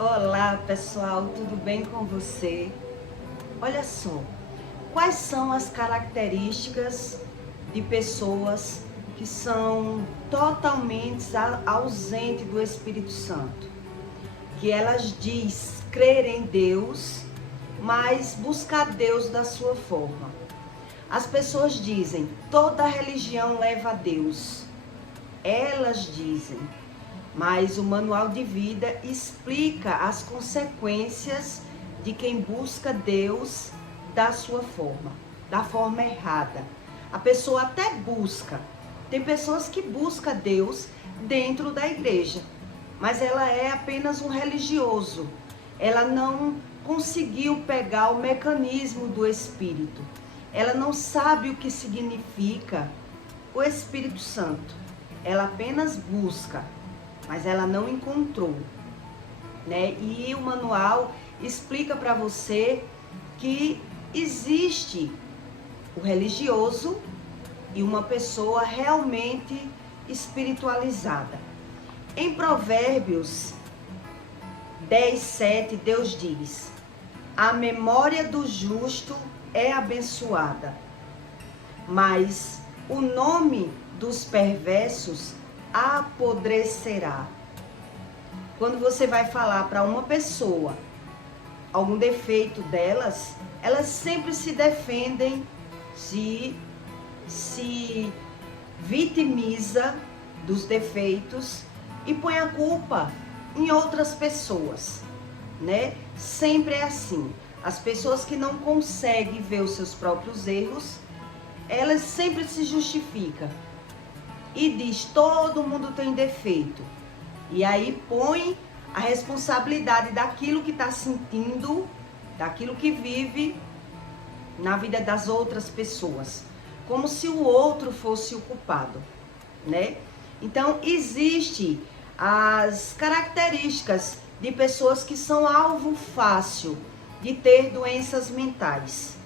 Olá pessoal, tudo bem com você? Olha só, quais são as características de pessoas que são totalmente ausentes do Espírito Santo? Que elas diz crer em Deus, mas buscar Deus da sua forma. As pessoas dizem, toda religião leva a Deus. Elas dizem. Mas o manual de vida explica as consequências de quem busca Deus da sua forma, da forma errada. A pessoa até busca. Tem pessoas que buscam Deus dentro da igreja, mas ela é apenas um religioso. Ela não conseguiu pegar o mecanismo do Espírito. Ela não sabe o que significa o Espírito Santo. Ela apenas busca, mas ela não encontrou, né? E o manual explica para você que existe o religioso e uma pessoa realmente espiritualizada. Em Provérbios 10:7, Deus diz: a memória do justo é abençoada, mas o nome dos perversos apodrecerá. Quando você vai falar para uma pessoa algum defeito delas, elas sempre se defendem, se vitimiza dos defeitos e põe a culpa em outras pessoas, né? Sempre é assim. As pessoas que não conseguem ver os seus próprios erros, elas sempre se justificam e diz, todo mundo tem defeito. E aí põe a responsabilidade daquilo que está sentindo, daquilo que vive na vida das outras pessoas, como se o outro fosse o culpado, né? Então, existe as características de pessoas que são alvo fácil de ter doenças mentais,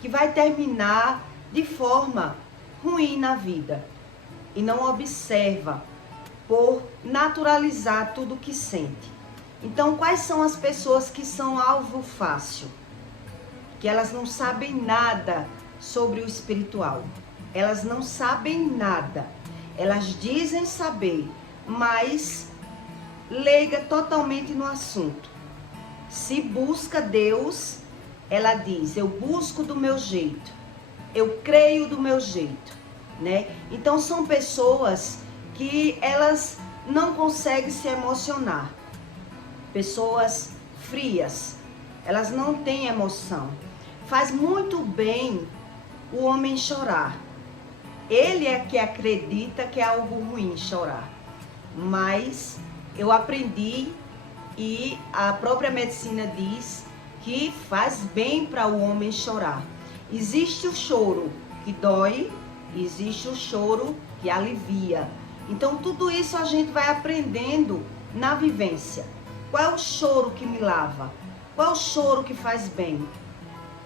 que vai terminar de forma ruim na vida e não observa por naturalizar tudo que sente. Então, quais são as pessoas que são alvo fácil? Que elas não sabem nada sobre o espiritual. Elas não sabem nada. Elas dizem saber, mas leiga totalmente no assunto. Se busca Deus, ela diz, eu busco do meu jeito, eu creio do meu jeito, né? Então são pessoas que elas não conseguem se emocionar. Pessoas frias, elas não têm emoção. Faz muito bem o homem chorar. Ele é que acredita que é algo ruim chorar. Mas eu aprendi e a própria medicina diz que faz bem para o homem chorar. Existe o choro que dói, existe o choro que alivia. Então tudo isso a gente vai aprendendo na vivência. Qual é o choro que me lava? Qual é o choro que faz bem?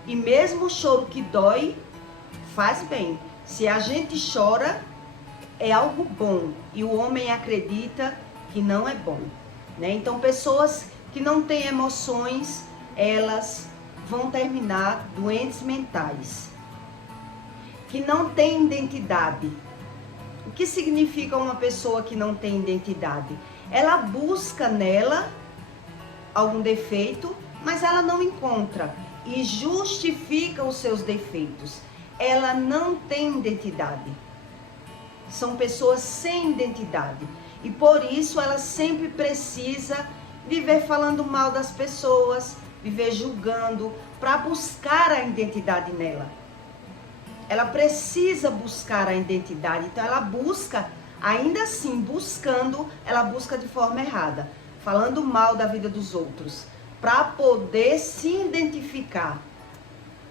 E mesmo o choro que dói, faz bem. Se a gente chora, é algo bom. E o homem acredita que não é bom, né? Então pessoas que não têm emoções, elas vão terminar doentes mentais. Que não têm identidade. O que significa uma pessoa que não tem identidade? Ela busca nela algum defeito, mas ela não encontra e justifica os seus defeitos. Ela não tem identidade. São pessoas sem identidade e por isso ela sempre precisa viver falando mal das pessoas, viver julgando para buscar a identidade nela. Ela precisa buscar a identidade, então ela busca, ainda assim, buscando, ela busca de forma errada, falando mal da vida dos outros, para poder se identificar.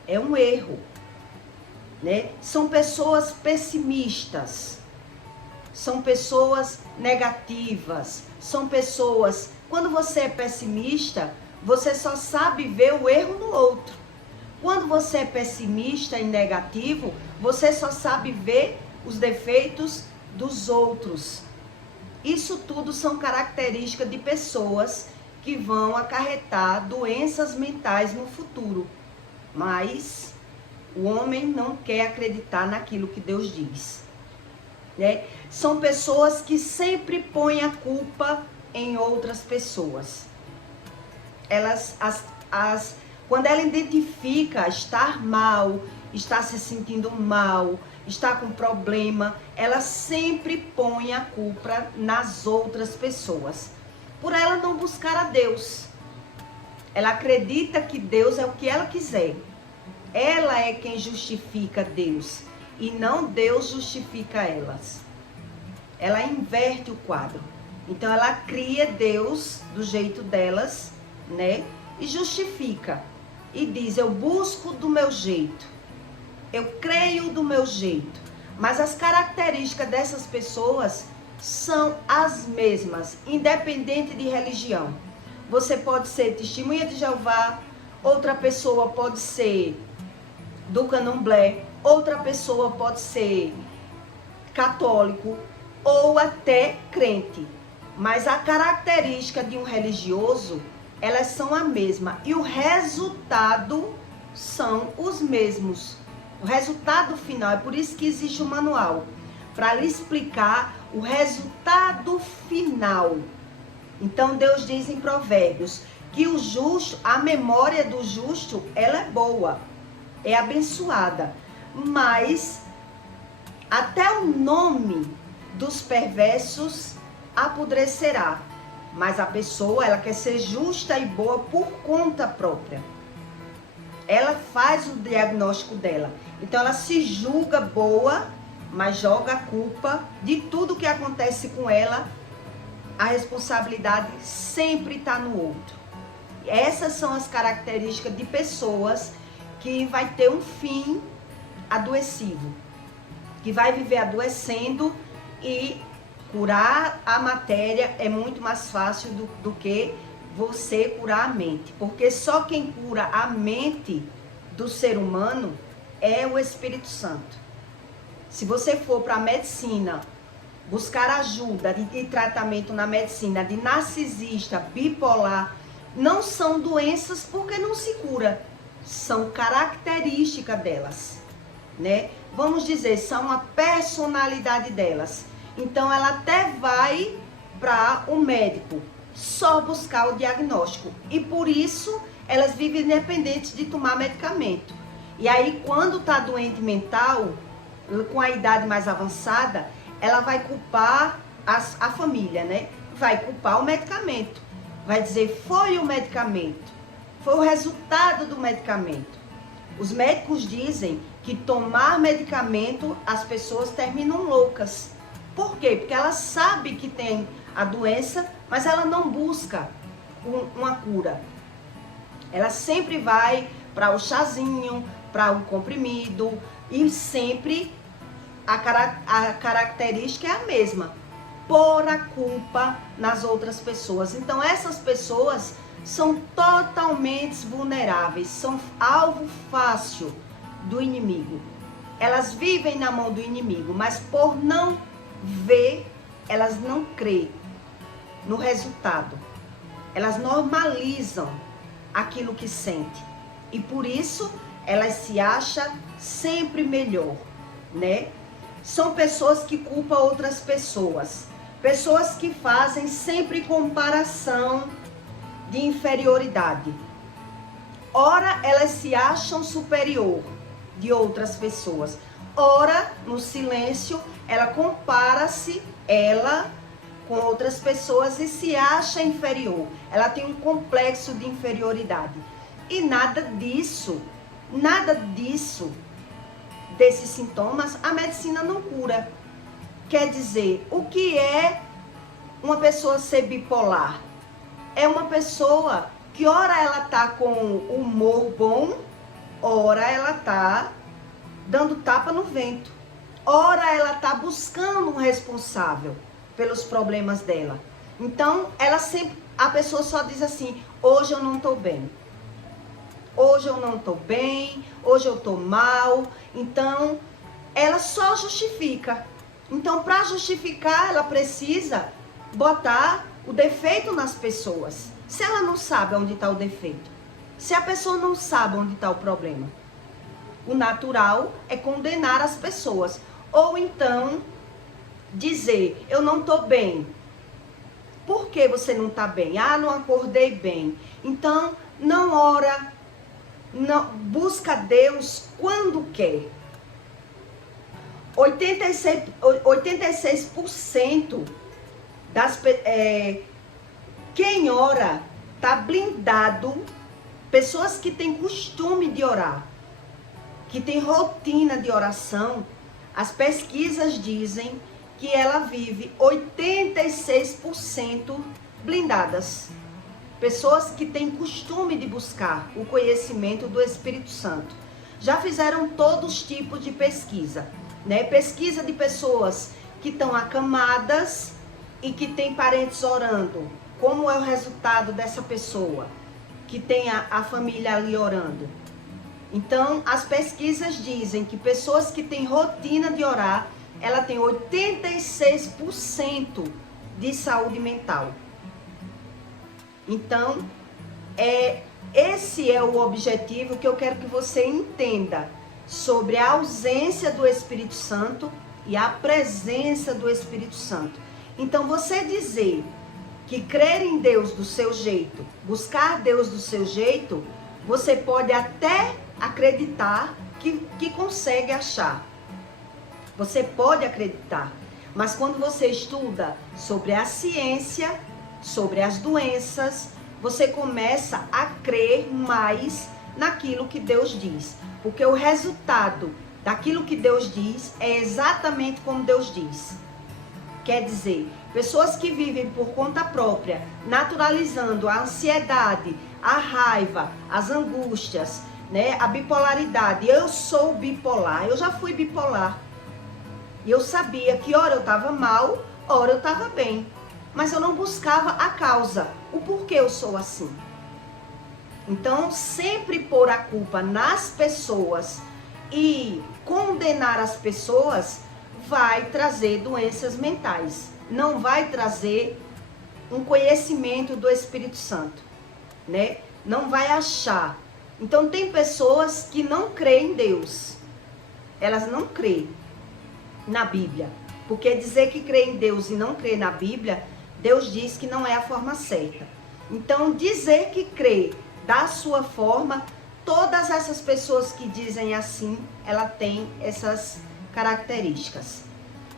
É um erro, né? São pessoas pessimistas, são pessoas negativas, são pessoas... Quando você é pessimista, você só sabe ver o erro no outro. Quando você é pessimista e negativo, você só sabe ver os defeitos dos outros. Isso tudo são características de pessoas que vão acarretar doenças mentais no futuro. Mas o homem não quer acreditar naquilo que Deus diz, né? São pessoas que sempre põem a culpa em outras pessoas. Quando ela identifica estar mal, está se sentindo mal, está com problema, ela sempre põe a culpa nas outras pessoas. Por ela não buscar a Deus. Ela acredita que Deus é o que ela quiser. Ela é quem justifica Deus e não Deus justifica elas. Ela inverte o quadro. Então ela cria Deus do jeito delas, né? E justifica. E diz, eu busco do meu jeito. Eu creio do meu jeito. Mas as características dessas pessoas são as mesmas, independente de religião. Você pode ser testemunha de Jeová, outra pessoa pode ser do candomblé, outra pessoa pode ser católico ou até crente. Mas a característica de um religioso, elas são a mesma. E o resultado são os mesmos. O resultado final, é por isso que existe um manual, para lhe explicar o resultado final. Então Deus diz em Provérbios que o justo, a memória do justo, ela é boa, é abençoada, mas até o nome dos perversos apodrecerá. Mas a pessoa, ela quer ser justa e boa por conta própria. Ela faz o diagnóstico dela. Então ela se julga boa, mas joga a culpa de tudo que acontece com ela. A responsabilidade sempre está no outro. Essas são as características de pessoas que vai ter um fim adoecido, que vai viver adoecendo, e curar a matéria é muito mais fácil do que você curar a mente. Porque só quem cura a mente do ser humano é o Espírito Santo. Se você for para a medicina, buscar ajuda de tratamento na medicina de narcisista, bipolar, não são doenças porque não se cura. São características delas, né? Vamos dizer, são a personalidade delas. Então ela até vai para o médico só buscar o diagnóstico. E por isso elas vivem independentes de tomar medicamento. E aí quando está doente mental, com a idade mais avançada, ela vai culpar a família, né? Vai culpar o medicamento. Vai dizer, foi o medicamento. Foi o resultado do medicamento. Os médicos dizem que tomar medicamento, as pessoas terminam loucas. Por quê? Porque ela sabe que tem a doença, mas ela não busca uma cura. Ela sempre vai para o chazinho, para o comprimido, e sempre a característica é a mesma. Pôr a culpa nas outras pessoas. Então essas pessoas são totalmente vulneráveis, são alvo fácil do inimigo. Elas vivem na mão do inimigo, mas por não ver, elas não crêem no resultado. Elas normalizam aquilo que sentem. E por isso elas se acham sempre melhor, né? São pessoas que culpam outras pessoas. Pessoas que fazem sempre comparação de inferioridade. Ora, elas se acham superior de outras pessoas. Ora, no silêncio, ela compara-se, ela, com outras pessoas e se acha inferior. Ela tem um complexo de inferioridade. E nada disso, desses sintomas, a medicina não cura. Quer dizer, o que é uma pessoa ser bipolar? É uma pessoa que ora ela tá com humor bom, ora ela tá dando tapa no vento. Ora ela tá buscando um responsável pelos problemas dela. Então, a pessoa só diz assim, hoje eu não tô bem. Hoje eu não tô bem, hoje eu tô mal. Então, ela só justifica. Então, para justificar, ela precisa botar o defeito nas pessoas. Se ela não sabe onde está o defeito, se a pessoa não sabe onde está o problema, o natural é condenar as pessoas. Ou então dizer, eu não estou bem. Por que você não está bem? Ah, não acordei bem. Então, não ora, não, busca Deus quando quer. 86% quem ora está blindado. Pessoas que têm costume de orar, que têm rotina de oração, as pesquisas dizem que ela vive 86% blindadas. Pessoas que têm costume de buscar o conhecimento do Espírito Santo. Já fizeram todos os tipos de pesquisa, né? Pesquisa de pessoas que estão acamadas e que têm parentes orando. Como é o resultado dessa pessoa que tem a família ali orando? Então, as pesquisas dizem que pessoas que têm rotina de orar, ela tem 86% de saúde mental. Então, esse é o objetivo que eu quero que você entenda sobre a ausência do Espírito Santo e a presença do Espírito Santo. Então, você dizer que crer em Deus do seu jeito, buscar Deus do seu jeito, você pode até acreditar que consegue achar. Você pode acreditar, mas quando você estuda sobre a ciência, sobre as doenças, você começa a crer mais naquilo que Deus diz. Porque o resultado daquilo que Deus diz é exatamente como Deus diz. Quer dizer, pessoas que vivem por conta própria, naturalizando a ansiedade, a raiva, as angústias, né, a bipolaridade. Eu sou bipolar, eu já fui bipolar. E eu sabia que ora eu estava mal, ora eu estava bem. Mas eu não buscava a causa, o porquê eu sou assim. Então, sempre pôr a culpa nas pessoas e condenar as pessoas vai trazer doenças mentais. Não vai trazer um conhecimento do Espírito Santo, né? Não vai achar. Então, tem pessoas que não creem em Deus. Elas não creem na Bíblia. Porque dizer que crê em Deus e não crê na Bíblia, Deus diz que não é a forma certa. Então, dizer que crê da sua forma, todas essas pessoas que dizem assim, ela tem essas características.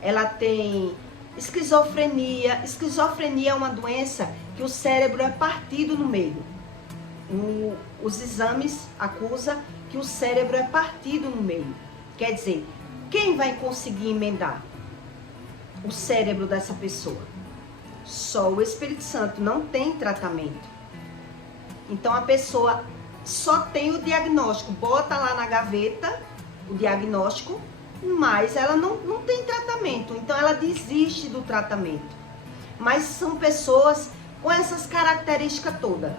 Ela tem esquizofrenia. Esquizofrenia é uma doença que o cérebro é partido no meio. Os exames acusam que o cérebro é partido no meio. Quer dizer, quem vai conseguir emendar o cérebro dessa pessoa? Só o Espírito Santo. Não tem tratamento. Então a pessoa só tem o diagnóstico, bota lá na gaveta o diagnóstico, mas ela não tem tratamento. Então ela desiste do tratamento. Mas são pessoas com essas características todas.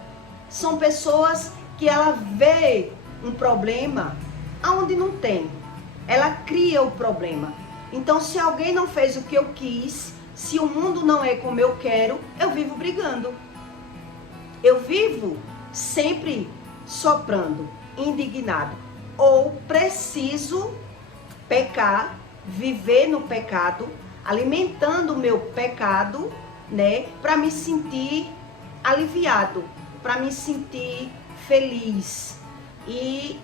São pessoas que ela vê um problema aonde não tem. Ela cria o problema. Então, se alguém não fez o que eu quis, se o mundo não é como eu quero, eu vivo brigando. Eu vivo sempre soprando, indignado. Ou preciso pecar, viver no pecado, alimentando o meu pecado, né, para me sentir aliviado, para me sentir feliz. E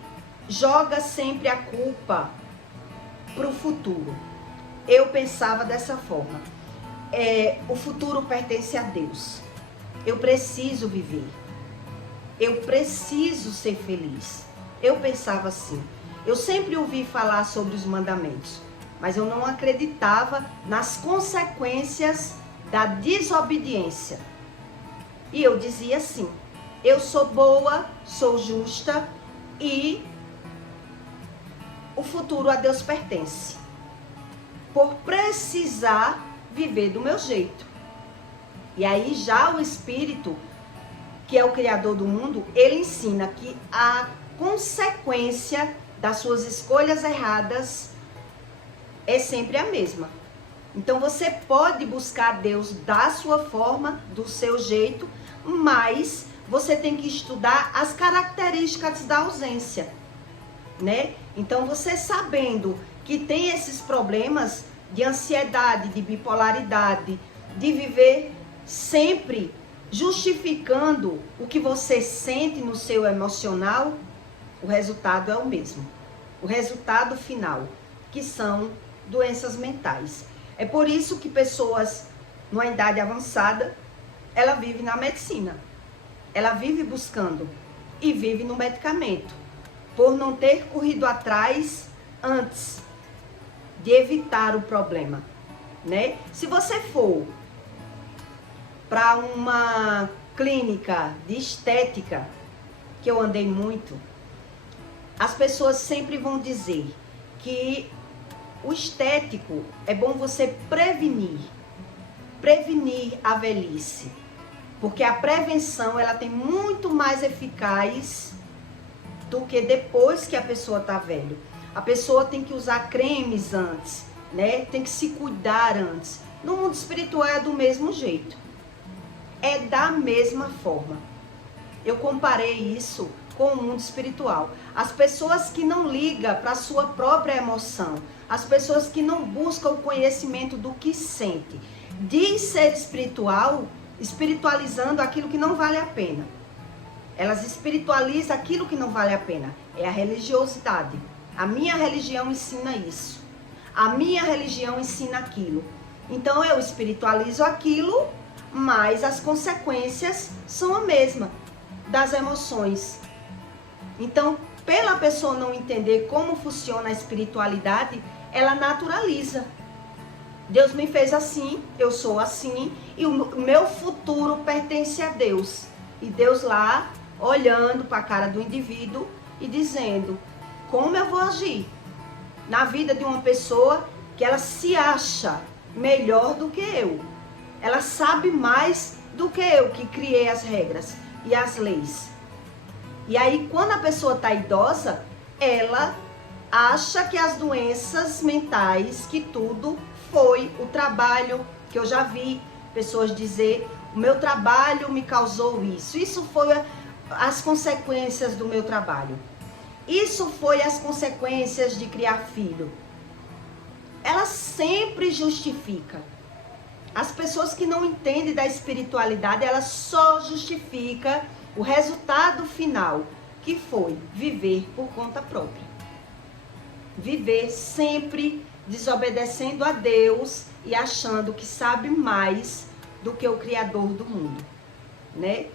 joga sempre a culpa para o futuro. Eu pensava dessa forma. O futuro pertence a Deus. Eu preciso viver. Eu preciso ser feliz. Eu pensava assim. Eu sempre ouvi falar sobre os mandamentos, mas eu não acreditava nas consequências da desobediência. E eu dizia assim: eu sou boa, sou justa e o futuro a Deus pertence. Por precisar viver do meu jeito. E aí já o Espírito, que é o Criador do mundo, ele ensina que a consequência das suas escolhas erradas é sempre a mesma. Então você pode buscar Deus da sua forma, do seu jeito, mas você tem que estudar as características da ausência, né? Então você sabendo que tem esses problemas de ansiedade, de bipolaridade, de viver sempre justificando o que você sente no seu emocional, o resultado é o mesmo. O resultado final, que são doenças mentais. É por isso que pessoas numa idade avançada, ela vive na medicina. Ela vive buscando e vive no medicamento, por não ter corrido atrás antes de evitar o problema, né? Se você for para uma clínica de estética, que eu andei muito, as pessoas sempre vão dizer que o estético é bom você prevenir a velhice, porque a prevenção ela tem muito mais eficaz do que depois que a pessoa tá velha. A pessoa tem que usar cremes antes, né? Tem que se cuidar antes. No mundo espiritual é do mesmo jeito. É da mesma forma. Eu comparei isso com o mundo espiritual. As pessoas que não ligam para a sua própria emoção, as pessoas que não buscam o conhecimento do que sente, diz ser espiritual, espiritualizando aquilo que não vale a pena. Elas espiritualizam aquilo que não vale a pena. É a religiosidade. A minha religião ensina isso. A minha religião ensina aquilo. Então eu espiritualizo aquilo, mas as consequências são a mesma das emoções. Então, pela pessoa não entender como funciona a espiritualidade, ela naturaliza. Deus me fez assim, eu sou assim, e o meu futuro pertence a Deus. E Deus lá, olhando para a cara do indivíduo e dizendo, como eu vou agir na vida de uma pessoa que ela se acha melhor do que eu. Ela sabe mais do que eu, que criei as regras e as leis. E aí, quando a pessoa está idosa, ela acha que as doenças mentais, que tudo foi o trabalho, que eu já vi pessoas dizer, o meu trabalho me causou isso. Isso foi as consequências do meu trabalho. Isso foi as consequências de criar filho. Ela sempre justifica. As pessoas que não entendem da espiritualidade, elas só justificam o resultado final, que foi viver por conta própria. Viver sempre desobedecendo a Deus e achando que sabe mais do que o Criador do mundo, né?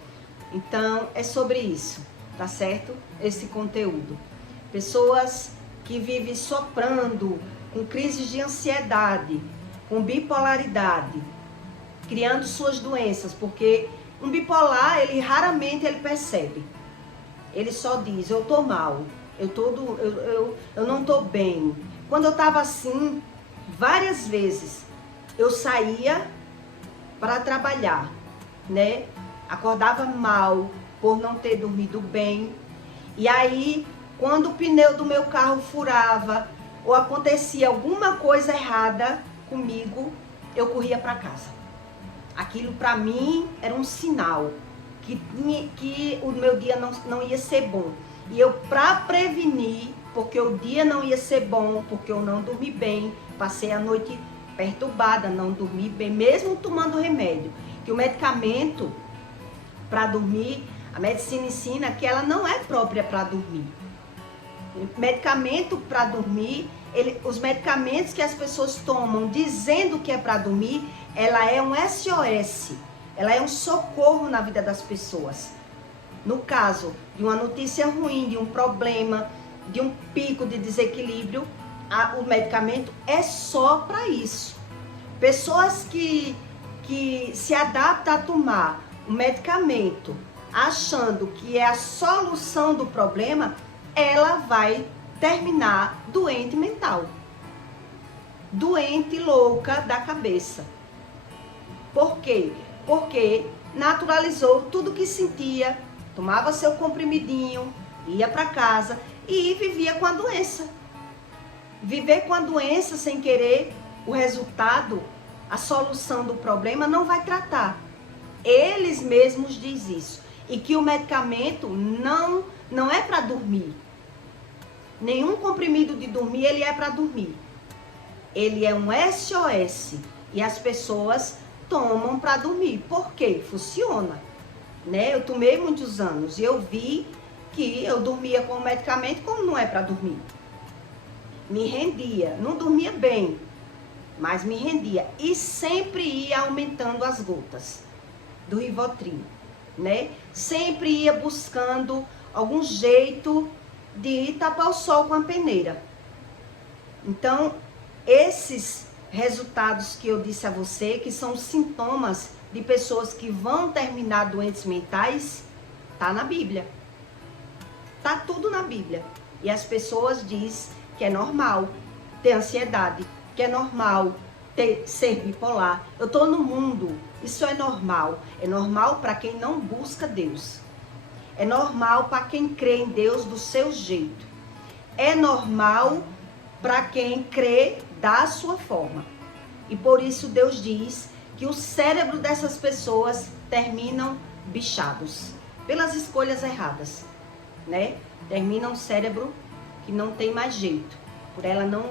Então, é sobre isso, tá certo? Esse conteúdo. Pessoas que vivem soprando, com crises de ansiedade, com bipolaridade, criando suas doenças, porque um bipolar, ele raramente ele percebe. Ele só diz, eu tô mal, eu não tô bem. Quando eu tava assim, várias vezes, eu saía para trabalhar, né? Acordava mal por não ter dormido bem. E aí, quando o pneu do meu carro furava ou acontecia alguma coisa errada comigo, eu corria para casa. Aquilo para mim era um sinal que o meu dia não ia ser bom. E eu, para prevenir, porque o dia não ia ser bom, porque eu não dormi bem, passei a noite perturbada, não dormi bem, mesmo tomando remédio. Que o medicamento para dormir, a medicina ensina que ela não é própria para dormir. O medicamento para dormir, os medicamentos que as pessoas tomam dizendo que é para dormir, ela é um SOS, ela é um socorro na vida das pessoas. No caso de uma notícia ruim, de um problema, de um pico de desequilíbrio, o medicamento é só para isso. Pessoas que se adaptam a tomar o medicamento achando que é a solução do problema, ela vai terminar doente mental. Doente louca da cabeça. Por quê? Porque naturalizou tudo que sentia, tomava seu comprimidinho, ia para casa e vivia com a doença. Viver com a doença sem querer o resultado, a solução do problema não vai tratar. Eles mesmos dizem isso. E que o medicamento não é para dormir. Nenhum comprimido de dormir, ele é para dormir. Ele é um SOS. E as pessoas tomam para dormir. Por quê? Funciona. Né? Eu tomei muitos anos e eu vi que eu dormia com o medicamento como não é para dormir. Me rendia. Não dormia bem, mas me rendia. E sempre ia aumentando as gotas do Rivotril, né? Sempre ia buscando algum jeito de tapar o sol com a peneira. Então, esses resultados que eu disse a você, que são sintomas de pessoas que vão terminar doentes mentais, tá na Bíblia. Tá tudo na Bíblia. E as pessoas dizem que é normal ter ansiedade, que é normal ser bipolar. Eu tô no mundo, isso é normal. É normal para quem não busca Deus. É normal para quem crê em Deus do seu jeito. É normal para quem crê da sua forma. E por isso Deus diz que o cérebro dessas pessoas terminam bichados. Pelas escolhas erradas, né? Termina um cérebro que não tem mais jeito. Por ela não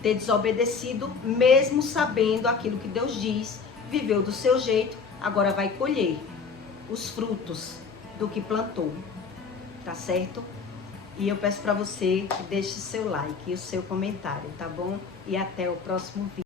ter desobedecido, mesmo sabendo aquilo que Deus diz, viveu do seu jeito, agora vai colher os frutos do que plantou, tá certo? E eu peço para você que deixe seu like e o seu comentário, tá bom? E até o próximo vídeo.